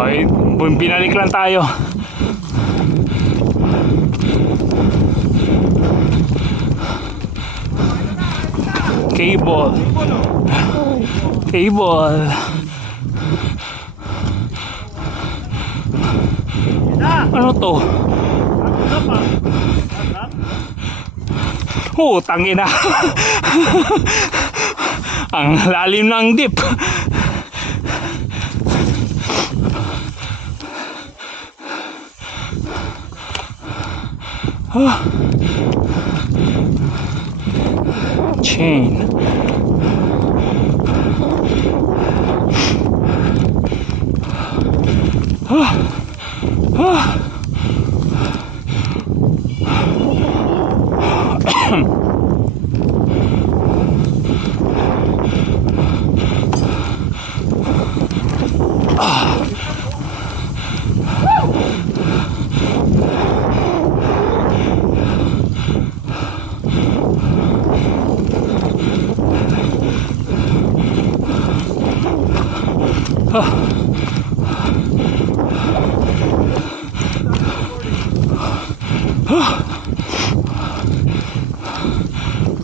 Oh, binalik lang tayo. Cable. Cable. Ano to? Oh, tangina. Ang lalim ng dip. Chain.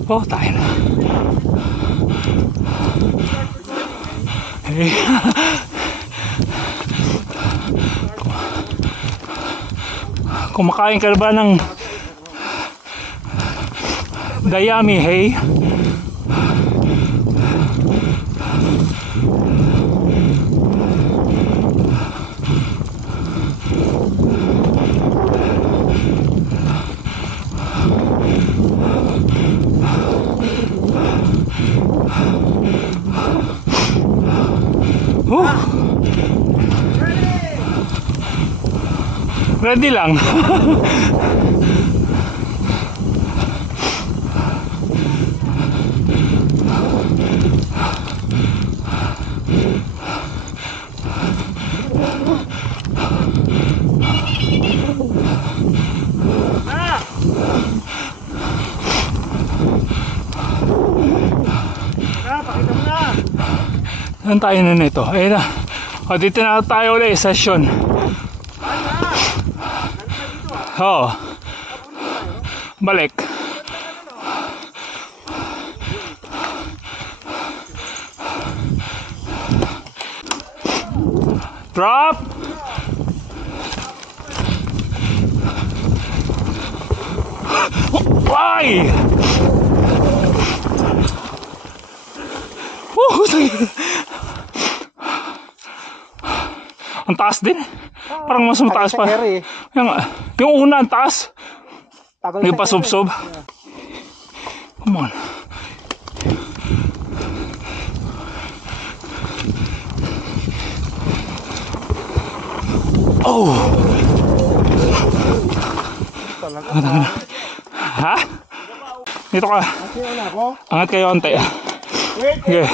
Oh, tayo na. Hey. Kumakain ka ba ng dayami, hey? Ready lang. Saan tayo na nito? Ayun na. O, dito na tayo ulit, session. Oo. Balik. Drop. Why? Ang taas din. Parang mas mataas pa. Yung una ang taas. Yung pasubsob. Come on. Oh. Ha? Dito ka. Angat kayo onte. Okay.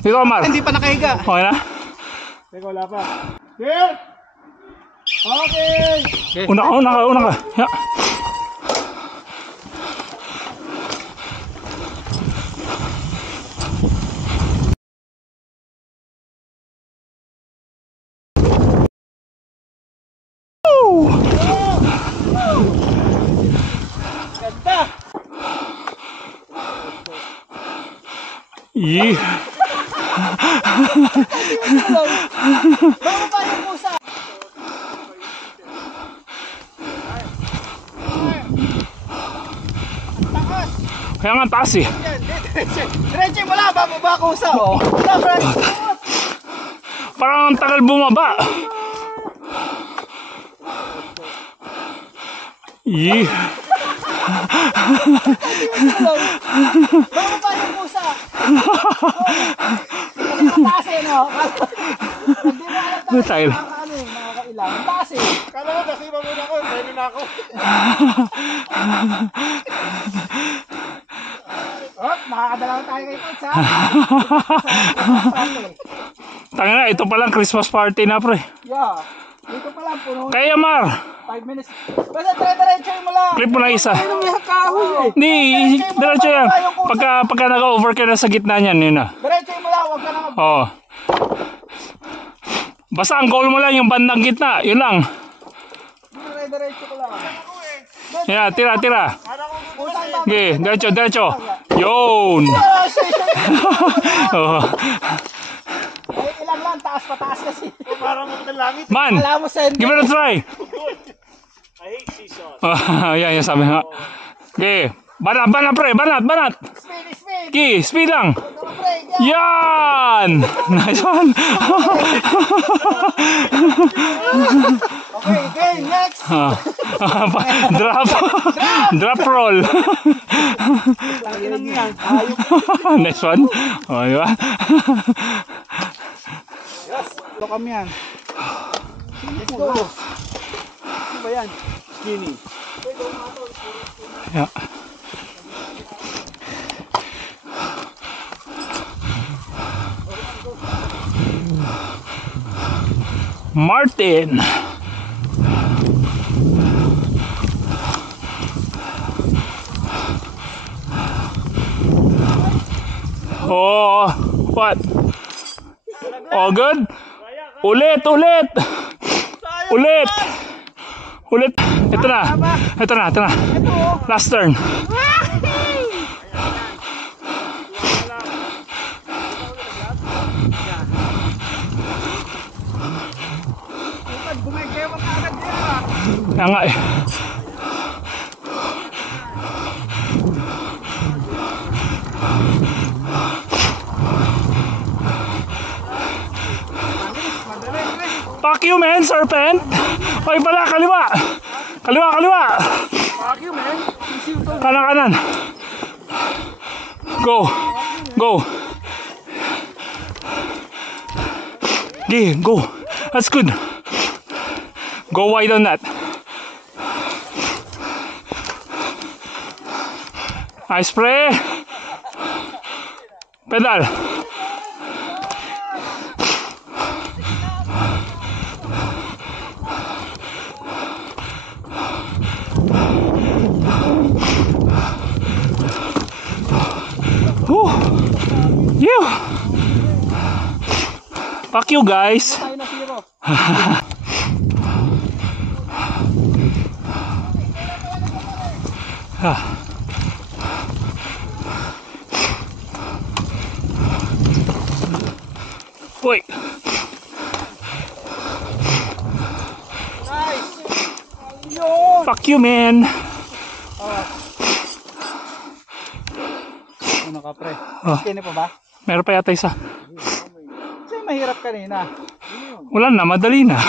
Dito ka, Mar. Hindi pa nakahiga. Okay na? Teka, wala pa. Here! Okay! Una ka. Yeah. Ganda! Yee! Bago pa yung pusa! Kaya nga taas eh. Diretso mo lang, bababa ko sa o. Parang ang tagal bumaba. Yee! Bago pa yung pusa! Mataas eh, no? Hindi mo alam tayo nakakailang. Mataas eh. Kala ko kasi mamuna ko, pwede na ako. Oh, makakadalaw tayo kay Coach, ha? Tanga na, ito palang Christmas party na, pre. Yeah. Dito pa lang, puno. Kaya, Mar. 5 minutes. Basta dire-diretso mo lang. Clip mo na isa. Ay, may kahoy eh. Hindi, diretso yan. Pagka naka-over ka na sa gitna niyan, yun na. Diretso mo lang, huwag ka na Oo. Basta ang goal mo lang yung bandang gitna. Yun lang. Dire-diretso ko lang. Yeah, tira. Okay, diretso. Yun. Oh. Ilang lang, taas pataas kasi. Parang mga langit. Man, give it a try. I hate seesaws. Yan, sabi nga. Okay, banat pre, banat. Speed. Okay, speed lang. Yan! Nice one. Okay, next. Drop roll. Next one. Oh, di ba? Ito kami yan. Let's go. Ano ba yan? Skinny. Yeah. Martin. Oh, what? All good? Ulit. Ito na. Last turn. Kaya nga eh. Fuck you, man, serpent. Oy, pala, kaliwa. Fuck you, man. Kanan. Go. Okay, go. That's good. Go wide on that. Nice spray. Pedal. You. Fuck you guys. Tayo na zero. Wait. Nice. Yun. Fuck you, man. Ano ka, pre? Oh. Skinny pa ba? Meron pa yata isa. Kasi mahirap kanina. Wala na, madali na.